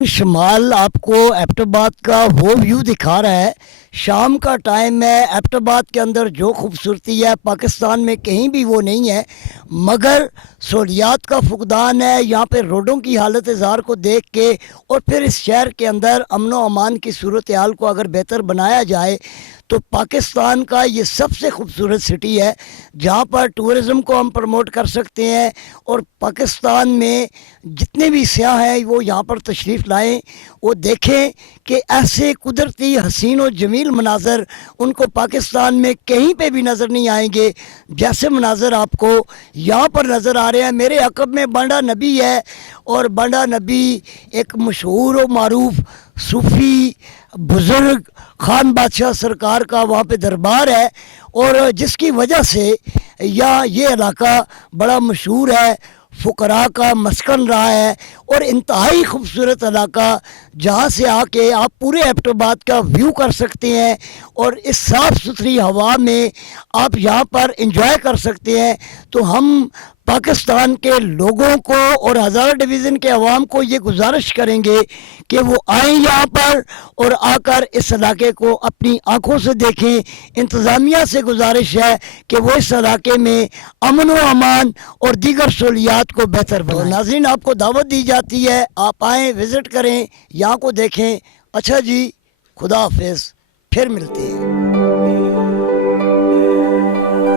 شمال آپ کو ایبٹ آباد کا وہ ویو دکھا رہا ہے. شام کا ٹائم ہے. ایبٹ آباد کے اندر جو خوبصورتی ہے پاکستان میں کہیں بھی وہ نہیں ہے، مگر سہولیات کا فقدان ہے. یہاں پہ روڈوں کی حالت زار کو دیکھ کے اور پھر اس شہر کے اندر امن و امان کی صورتحال کو اگر بہتر بنایا جائے تو پاکستان کا یہ سب سے خوبصورت سٹی ہے جہاں پر ٹورزم کو ہم پروموٹ کر سکتے ہیں. اور پاکستان میں جتنے بھی سیاح ہیں وہ یہاں پر تشریف لائیں، وہ دیکھیں کہ ایسے قدرتی حسین و جمیل مناظر ان کو پاکستان میں کہیں پہ بھی نظر نہیں آئیں گے جیسے مناظر آپ کو یہاں پر نظر آ رہے ہیں. میرے عقب میں بانڈا نبی ہے، اور بانڈا نبی ایک مشہور و معروف صوفی بزرگ خان بادشاہ سرکار کا وہاں پہ دربار ہے، اور جس کی وجہ سے یہ علاقہ بڑا مشہور ہے، فقراء کا مسکن رہا ہے. اور انتہائی خوبصورت علاقہ جہاں سے آ کے آپ پورے ایبٹ آباد کا ویو کر سکتے ہیں، اور اس صاف ستھری ہوا میں آپ یہاں پر انجوائے کر سکتے ہیں. تو ہم پاکستان کے لوگوں کو اور ہزارہ ڈویژن کے عوام کو یہ گزارش کریں گے کہ وہ آئیں یہاں پر اور آ کر اس علاقے کو اپنی آنکھوں سے دیکھیں. انتظامیہ سے گزارش ہے کہ وہ اس علاقے میں امن و امان اور دیگر سہولیات کو بہتر بنائیں. ناظرین، آپ کو دعوت دی جاتی ہے، آپ آئیں، وزٹ کریں، یہاں کو دیکھیں. اچھا جی، خدا حافظ، پھر ملتے ہیں.